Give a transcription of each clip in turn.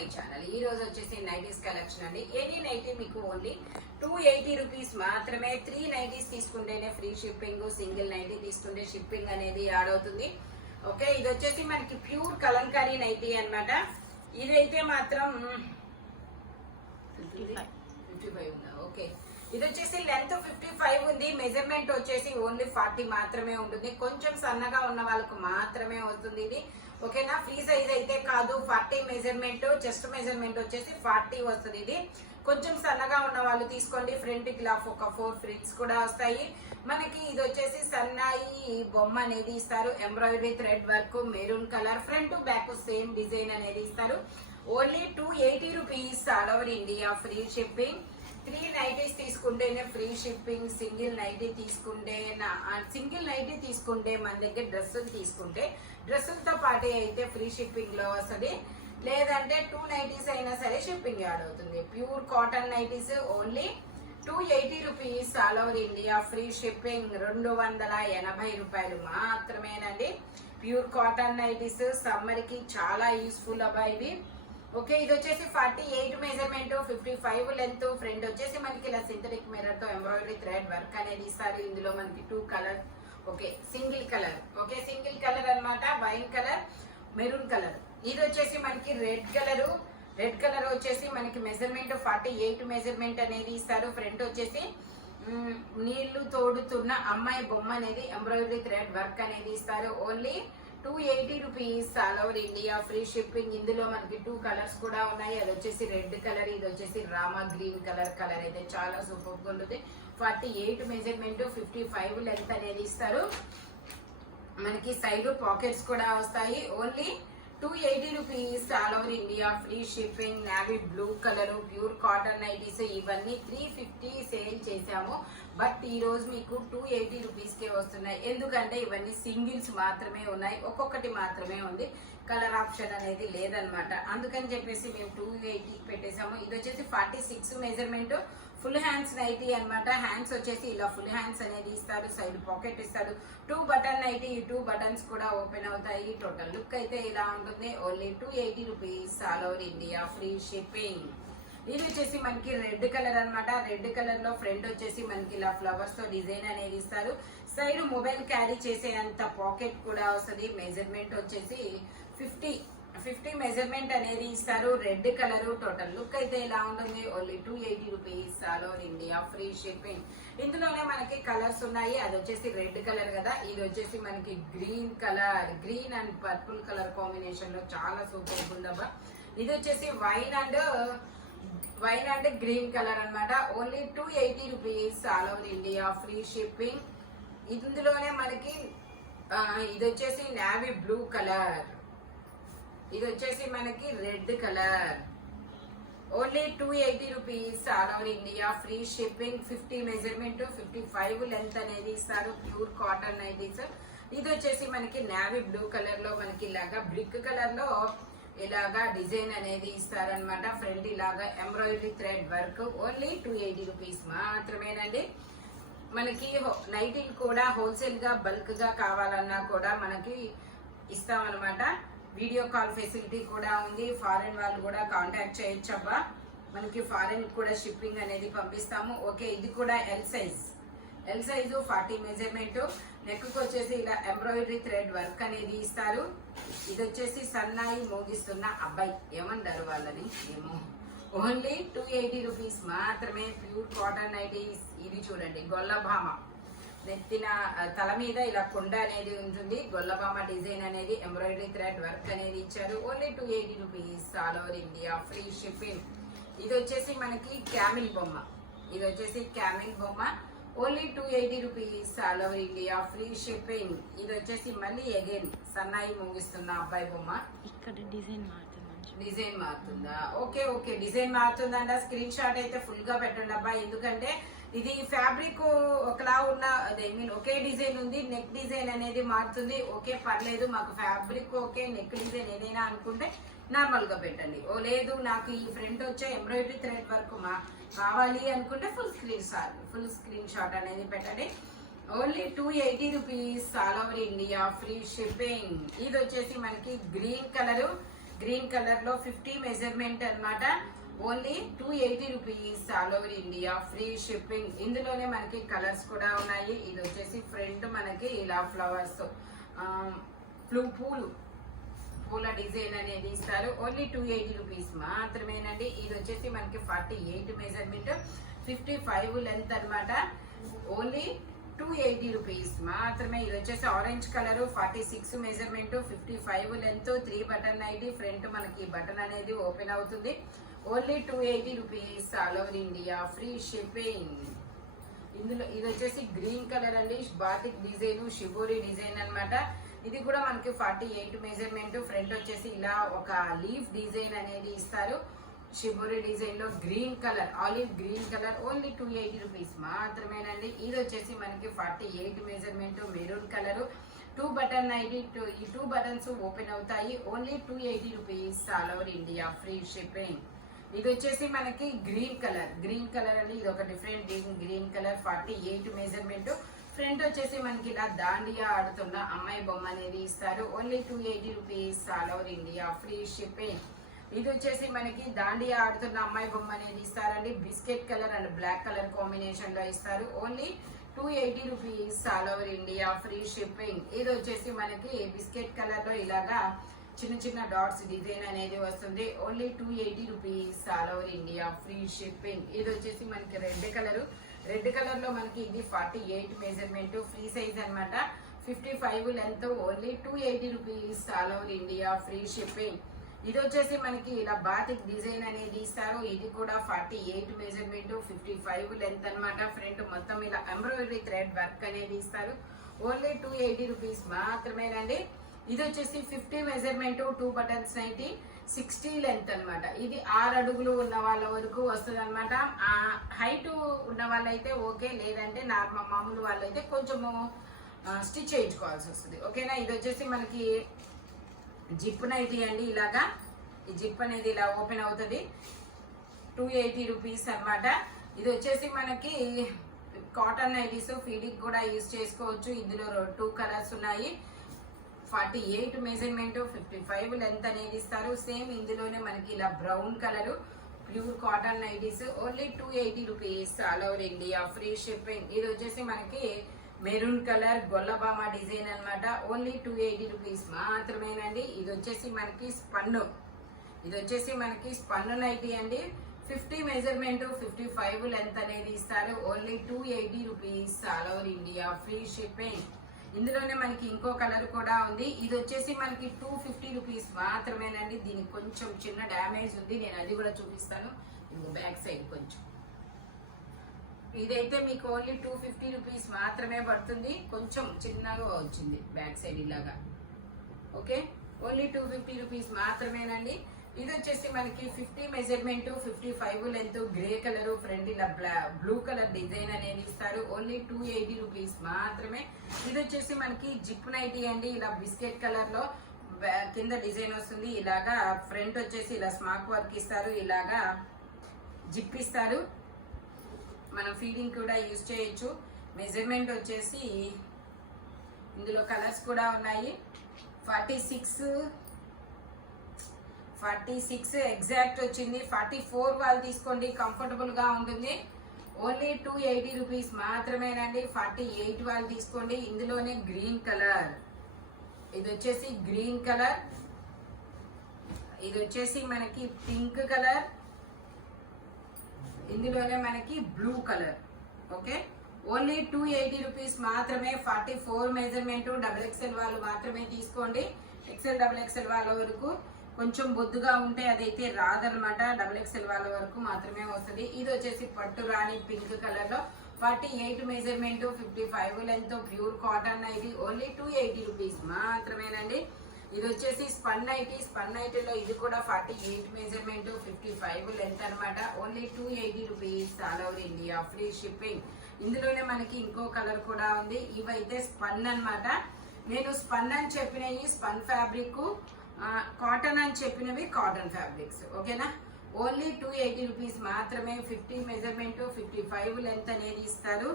My channel. ఈ రోజు వచ్చేసి నైటీస్ కలెక్షన్ అండి. ఎనీ నైటీ మీకు ఓన్లీ 280 రూపీస్ మాత్రమే. 3 నైటీస్ తీసుకుంటేనే ఫ్రీ షిప్పింగ్, సింగిల్ నైటీ తీసుకుంటే షిప్పింగ్ అనేది యాడ్ అవుతుంది. ఓకే, ఇది వచ్చేసి మనకి ప్యూర్ కలంకారీ నైటీ అన్నమాట. ఇదైతే మాత్రం 55 ఉందా? ఓకే, ఇది వచ్చేసి లెంత్ 55 ఉంది. మెజర్మెంట్ వచ్చేసి ఓన్లీ 40 మాత్రమే ఉంటుంది. కొంచెం సన్నగా ఉన్న వాళ్ళకు మాత్రమే వస్తుంది ఇది. ఓకేనా, ఫ్రీ సైజ్ అయితే కాదు. 40 మెజర్మెంట్, చెస్ట్ మెజర్మెంట్ వచ్చేసి 40 వస్తుంది. ఇది కొంచెం సన్నగా ఉన్న వాళ్ళు తీసుకోండి. ఫ్రంట్ కి ఒక 4 ఫ్రిల్స్ కూడా వస్తాయి మనకి. ఇది వచ్చేసి సన్నాయి బొమ్మ అనేది ఇస్తారు. Embroidery thread work, maroon colour, front back same design అనేది ఇస్తారు. Only 280 rupees all over India, free shipping. 3 nighties తీసుకుంటేనే ఫ్రీ షిప్పింగ్. సింగిల్ నైటీ తీసుకుంటే మన దగ్గర డ్రెస్సులు తీసుకుంటే డ్రెస్సులతో పాటు అయితే ఫ్రీ షిప్పింగ్ లో వస్తుంది. లేదంటే 2 నైటీస్ అయినా సరే షిప్పింగ్ యాడ్ అవుతుంది. Pure cotton nighties only 280 rupees all over India, free shipping. 280 రూపాయలు మాత్రమేనండి. ప్యూర్ కాటన్ నైటీస్ సమ్మర్ కి చాలా యూస్ఫుల్ అబ్బా ఇవి. ఓకే, ఇది వచ్చేసి 48 మెజర్మెంట్, 55 లెంత్. ఫ్రంట్ వచ్చేసి మనకి ఇలా సింథటిక్ మిర్రర్ తో ఎంబ్రాయిడరీ థ్రెడ్ వర్క్ అనేది ఇస్తారు. ఇందులో మనకి 2 colour. Okay, single colour. Okay, single colour అన్నమాట. Wine colour, maroon colour. ఇది వచ్చేసి మనకి రెడ్ కలర్. రెడ్ కలర్ వచ్చేసి మనకి మెజర్మెంట్ 48 మెజర్మెంట్ అనేది ఇస్తారు. ఫ్రంట్ వచ్చేసి నీళ్లు తోడుతున్న అమ్మాయి బొమ్మ అనేది ఎంబ్రాయిడరీ థ్రెడ్ వర్క్ అనేది ఇస్తారు. Only 280 rupees all over India, free shipping. ఇందులో మనకి 2 కలర్స్ కూడా ఉన్నాయి. అది వచ్చేసి రెడ్ కలర్, ఇది వచ్చేసి రామా గ్రీన్ కలర్. కలర్ అయితే చాలా సూపర్ గా ఉంటుంది. 48 మెజర్మెంట్, 55 లెంత్ అనేది ఇస్తారు. మనకి సైడ్ పాకెట్స్ కూడా వస్తాయి. Only 280 rupees all over India, free shipping. Navy blue colour, pure cotton nighties. ఇవన్నీ 350 సేల్ చేసాము. బట్ ఈ రోజు మీకు 280 రూపీస్ కే వస్తున్నాయి. ఎందుకంటే ఇవన్నీ సింగిల్స్ మాత్రమే ఉన్నాయి, ఒక్కొక్కటి మాత్రమే ఉంది. కలర్ ఆప్షన్ అనేది లేదనమాట. అందుకని చెప్పేసి మేము 280 పెట్టేసాము. ఇది వచ్చేసి 46 మెజర్మెంట్, ఫుల్ హ్యాండ్స్ నైటీ అనమాట. హ్యాండ్స్ వచ్చేసి ఇలా ఫుల్ హ్యాండ్స్ అనేది ఇస్తారు. సైడ్ పాకెట్ ఇస్తారు. 2 బటన్ నైటీ. ఈ 2 బటన్స్ కూడా ఓపెన్ అవుతాయి. టోటల్ లుక్ అయితే ఇలా ఉంటుంది. Only 280 rupees all over India, free shipping. ఇది వచ్చేసి మనకి రెడ్ కలర్ అన్నమాట. రెడ్ కలర్ లో ఫ్రంట్ వచ్చేసి మనకి ఇలా ఫ్లవర్స్ తో డిజైన్ అనేది ఇస్తారు. సైడ్ మొబైల్ క్యారీ చేసే అంత పాకెట్ కూడా వస్తుంది. మెజర్మెంట్ వచ్చేసి 50 మెజర్మెంట్ అనేది ఇస్తారు. Red colour. టోటల్ లుక్ అయితే ఇలా ఉంటుంది. Only 280 rupees all over India, free shipping. ఇందులోనే మనకి కలర్స్ ఉన్నాయి. అది వచ్చేసి రెడ్ కలర్ కదా. ఇది వచ్చేసి మనకి green colour, green and purple colour combination లో చాలా సూపర్ ఉందబ్బా. ఇది వచ్చేసి వైన్ అండ్ గ్రీన్ కలర్ అన్నమాట. Only 280 rupees all over India, free shipping. ఇందులోనే మనకి ఇది వచ్చేసి నావీ బ్లూ కలర్, ఇది వచ్చేసి మనకి red colour. Only 280 rupees all over India, free shipping. 50 measurement, 55 length అనేది ఇస్తారు. Pure cotton nighties. ఇది వచ్చేసి మనకి నావీ బ్లూ కలర్ లో మనకి ఇలాగా బ్రిక్ కలర్ లో ఇలాగా డిజైన్ అనేది ఇస్తారనమాట. ఫ్రంట్ ఇలాగా embroidery thread work. Only 280 rupees మాత్రమేనండి. మనకి నైటీలు కూడా హోల్సేల్ గా బల్క్ గా కావాలన్నా కూడా మనకి ఇస్తామన్నమాట. వీడియో కాల్ ఫెసిలిటీ కూడా ఉంది. ఫారెన్ వాళ్ళు కూడా కాంటాక్ట్ చేయొచ్చు అబ్బా. మనకి ఫారెన్ కూడా షిప్పింగ్ అనేది పంపిస్తాము. ఓకే, ఇది కూడా ఎల్ సైజు 40 మెజర్మెంట్. నెక్ వచ్చేసి ఇలా ఎంబ్రాయిడరీ థ్రెడ్ వర్క్ అనేది ఇస్తారు. ఇది వచ్చేసి సన్నాయి మోగిస్తున్న అబ్బాయి ఏమంటారు వాళ్ళని ఏమో. ఓన్లీ 280 రూపీస్ మాత్రమే. Pure cotton nighties. ఇది చూడండి, గొల్లభామ. నెత్తిన తల మీద ఇలా కొండ అనేది ఉంటుంది. గొల్లభామ డిజైన్ అనేది ఎంబ్రాయిడరీ థ్రెడ్ వర్క్ అనేది ఇచ్చారు. Only 280 rupees all over India, free shipping. ఇది వచ్చేసి మనకి క్యామిల్ బొమ్మ. Only 280 rupees all over India, free shipping. ఇది వచ్చేసి మళ్ళీ అగైన్ సన్నాయి మోగిస్తున్న అబ్బాయి బొమ్మ. ఇక్కడ డిజైన్ మారుతుందా? ఓకే, డిజైన్ మారుతుందంట. స్క్రీన్ షాట్ అయితే ఫుల్ గా పెట్టండి అబ్బా. ఎందుకంటే ఇది ఫ్యాబ్రిక్ ఒకలా ఉన్న ఒకే డిజైన్ ఉంది. నెక్ డిజైన్ అనేది మారుతుంది. ఓకే, పర్లేదు, మాకు ఫ్యాబ్రిక్ ఓకే, నెక్ డిజైన్ ఏదైనా అనుకుంటే నార్మల్ గా పెట్టండి. ఓ లేదు నాకు ఈ ఫ్రంట్ వచ్చే ఎంబ్రాయిడరీ థ్రెడ్ వర్క్ కావాలి అనుకుంటే ఫుల్ స్క్రీన్ షాట్ అనేది పెట్టండి. Only 280 rupees all over India, free shipping. ఇది వచ్చేసి మనకి గ్రీన్ కలర్, గ్రీన్ కలర్ లో 50 మెజర్మెంట్ అన్నమాట. Only 280 rupees all over India, free shipping. ఇందులోనే మనకి కలర్స్ కూడా ఉన్నాయి. ఇది వచ్చేసి ఫ్రంట్ మనకి ఇలా ఫ్లవర్స్ పూల డిజైన్ అనేది ఇస్తారు. ఓన్లీ 280 రూపీస్ మాత్రమేనండి. ఇది వచ్చేసి మనకి 48 మెజర్మెంట్, 55 లెంత్ అన్నమాట. ఓన్లీ 280 రూపీస్ మాత్రమే. ఇది వచ్చేసి orange colour, 46 measurement, 55 length, 3 button nighty. Front మనకి బటన్ అనేది ఓపెన్ అవుతుంది. Only 280 rupees all over India, free shipping. ఇందులో ఇది వచ్చేసి గ్రీన్ కలర్ అండి, బాతిక్ డిజైన్, షిబోరి డిజైన్ అన్నమాట. ఇది కూడా మనకి 48 మెజర్మెంట్. ఫ్రంట్ వచ్చేసి ఇలా ఒక లీఫ్ డిజైన్ అనేది ఇస్తారు. షిబోరి డిజైన్ లో green colour, olive green colour. Only 280 rupees మాత్రమేనండి. ఇది వచ్చేసి మనకి 48 measurement, maroon colour, 2 button nighty. ఈ 2 బటన్స్ ఓపెన్ అవుతాయి. Only 280 rupees all over India, free shipping. ఇది వచ్చేసి మనకి గ్రీన్ కలర్ అండి. ఇది ఒక different green colour, 48 measurement. Front వచ్చేసి మనకి ఇలా దాండియా ఆడుతున్న అమ్మాయి బొమ్మ అనేది ఇస్తారు. Only 280 rupees all over India, free shipping. ఇది వచ్చేసి మనకి దాండియా ఆడుతున్న అమ్మాయి బొమ్మ అనేది ఇస్తారండి. Biscuit colour and black colour combination లో ఇస్తారు. Only 280 rupees all over India, free shipping. ఇది వచ్చేసి మనకి బిస్కెట్ కలర్ లో ఇలాగా చిన్న చిన్న డాట్స్ డిజైన్ అనేది వస్తుంది. Only 280 rupees all over India, free shipping. ఇది వచ్చేసి మనకి రెడ్ కలర్ లో మనకి ఇది 48 మెజర్మెంట్, ఫ్రీ సైజ్ అన్నమాట. 55 length. Only 280 rupees all over India, free shipping. ఇది వచ్చేసి మనకి ఇలా బాతిక్ డిజైన్ అనేది ఇస్తారు. ఇది కూడా 48 మెజర్మెంట్, 55 లెంత్ అన్నమాట. ఫ్రంట్ మొత్తం ఇలా ఎంబ్రాయిడరీ థ్రెడ్ వర్క్ అనేది ఇస్తారు. ఓన్లీ 280 రూపీస్ మాత్రమేనండి. ఇది వచ్చేసి 50 మెజర్మెంట్, 2 బటన్స్ నైటీ, 60 లెంత్ అన్నమాట. ఇది 6 అడుగులు ఉన్న వాళ్ళ వరకు వస్తుంది అనమాట. హైట్ ఉన్న వాళ్ళైతే ఓకే, లేదంటే మామూలు వాళ్ళైతే కొంచెము స్టిచ్ చేయించుకోవాల్సి వస్తుంది. ఓకేనా. ఇది వచ్చేసి మనకి జిప్ నైటీ అండి. ఇలాగా ఈ జిప్ అనేది ఇలా ఓపెన్ అవుతుంది. 280 రూపీస్ అన్నమాట. ఇది వచ్చేసి మనకి కాటన్ నైటీస్ ఫీడింగ్ కూడా యూజ్ చేసుకోవచ్చు. ఇందులో 2 కలర్స్ ఉన్నాయి. 48 మెజర్మెంట్, 55 లెంత్ అనేది ఇస్తారు. సేమ్ ఇందులోనే మనకి ఇలా brown colour, pure cotton nighties. Only 280 rupees all over India, free shipping. ఇది వచ్చేసి మనకి మెరూన్ కలర్ గొల్లబామ డిజైన్ అన్నమాట. ఓన్లీ 280 రూపీస్ మాత్రమేనండి. ఇది వచ్చేసి మనకి స్పన్ను నైటీ అండి. 50 మెజర్మెంట్, 55 లెంత్ అనేది ఇస్తారు. Only 280 rupees all over India, free shipping. ఇందులోనే మనకి ఇంకో కలర్ కూడా ఉంది. ఇది వచ్చేసి మనకి 250 రూపీస్ మాత్రమేనండి. దీనికి కొంచెం చిన్న డ్యామేజ్ ఉంది, నేను అది కూడా చూపిస్తాను. బ్యాక్ సైడ్ కొంచెం ఇదైతే మీకు ఓన్లీ 250 రూపీస్ మాత్రమే పడుతుంది. కొంచెం చిన్నగా వచ్చింది బ్యాక్ సైడ్ ఇలాగా. ఓకే, ఓన్లీ 250 రూపీస్ మాత్రమేనండి. ఇది వచ్చేసి మనకి 50 measurement, 55 length, grey colour, front ఇలా బ్లూ కలర్ డిజైన్ అనేది ఇస్తారు. ఓన్లీ 280 రూపీస్ మాత్రమే. ఇది వచ్చేసి మనకి జిప్ నైటీ అండి. ఇలా బిస్కెట్ కలర్ లో కింద డిజైన్ వస్తుంది. ఇలాగా ఫ్రంట్ వచ్చేసి ఇలా స్మాక్ వర్క్ ఇస్తారు. ఇలాగా జిప్ ఇస్తారు. మనం ఫీడింగ్ కూడా యూజ్ చేయొచ్చు. మెజర్మెంట్ వచ్చేసి ఇందులో కలర్స్ కూడా ఉన్నాయి. 46 ఎగ్జాక్ట్ వచ్చింది. 44 వాళ్ళు తీసుకోండి, కంఫర్టబుల్ గా ఉంటుంది. ఓన్లీ 280 రూపీస్ మాత్రమేనండి. 48 వాళ్ళు తీసుకోండి. ఇందులోనే గ్రీన్ కలర్, ఇది వచ్చేసి గ్రీన్ కలర్, ఇది వచ్చేసి మనకి పింక్ కలర్, ఇందులోనే మనకి blue colour. Okay, only 280 rupees మాత్రమే. 44 మెజర్మెంట్, XXL వాళ్ళు మాత్రమే తీసుకోండి. XL XXL వాళ్ళ వరకు కొంచెం బొద్దుగా ఉంటే అదైతే రాదనమాట. XXL వాళ్ళ వరకు మాత్రమే వస్తుంది. ఇది వచ్చేసి పట్టు రాణి పింక్ కలర్ లో 48 మెజర్మెంట్, 55 లెంత్, ప్యూర్ కాటన్. ఇది ఓన్లీ 280 రూపీస్ మాత్రమేనండి. ఇది వచ్చేసి స్పన్ నైటీలో ఇది కూడా 48 మెజర్మెంట్, 55 లెంత్ అనమాట. Only 280 rupees all over India, free shipping. ఇందులోనే మనకి ఇంకో కలర్ కూడా ఉంది. ఇవైతే స్పన్ అన్నమాట. నేను స్పన్ అని చెప్పినవి స్పన్ ఫ్యాబ్రిక్, కాటన్ అని చెప్పినవి కాటన్ ఫ్యాబ్రిక్స్. ఓకేనా. ఓన్లీ 280 రూపీస్ మాత్రమే. 50 మెజర్మెంట్, 55 లెంత్ అనేది ఇస్తారు.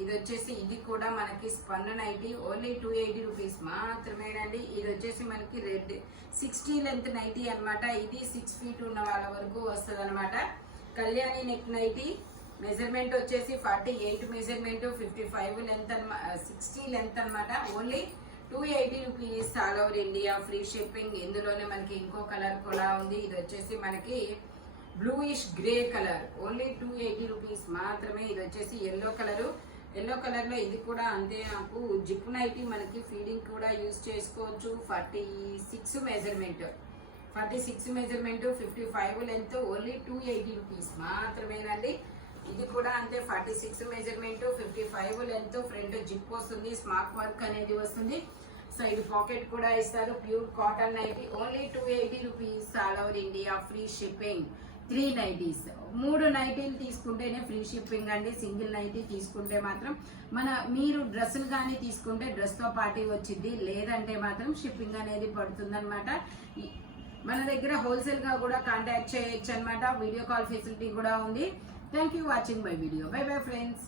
ఇది వచ్చేసి ఇది కూడా మనకి స్పన్ నైటీ ఓన్లీ 280 రూపీస్ మాత్రమేనండి. ఇది వచ్చేసి మనకి రెడ్ 60 లెంత్ నైటీ అన్నమాట. ఇది 6 ఫీట్ ఉన్న వాళ్ళ వరకు వస్తుంది అనమాట. కళ్యాణి నెక్ నైటీ మెజర్మెంట్ వచ్చేసి 48 మెజర్మెంట్, 55 లెంత్ 60 లెంత్ అనమాట. Only 280 rupees all over India, free shipping. ఇందులోనే మనకి ఇంకో కలర్ కూడా ఉంది. ఇది వచ్చేసి మనకి bluish grey colour, only 280 rupees మాత్రమే. ఇది వచ్చేసి ఎల్లో కలర్. ఎల్లో కలర్ లో ఇది కూడా అంతే, నాకు జిప్ నైటీ మనకి ఫీడింగ్ కూడా యూజ్ చేసుకోవచ్చు. 46 మెజర్మెంట్, 55 లెంత్, ఓన్లీ 280 రూపీస్ మాత్రమేనండి. ఇది కూడా అంతే, 46 మెజర్మెంట్, 55 లెంత్, ఫ్రంట్ జిప్ వస్తుంది, స్మార్ట్ వర్క్ అనేది వస్తుంది, సైడ్ పాకెట్ కూడా ఇస్తారు. Pure cotton nightie only 280 rupees all over India, free shipping. 3 nighties, 3 నైటీలు తీసుకుంటేనే ఫ్రీ షిప్పింగ్ అండి. సింగిల్ నైటీ తీసుకుంటే మాత్రం మీరు డ్రెస్సులు కానీ తీసుకుంటే డ్రెస్ తో పార్టీ వచ్చింది, లేదంటే మాత్రం షిప్పింగ్ అనేది పడుతుంది అనమాట. మన దగ్గర హోల్సేల్ గా కూడా కాంటాక్ట్ చేయొచ్చు అనమాట. వీడియో కాల్ ఫెసిలిటీ కూడా ఉంది. Thank you for watching my video. Bye bye friends.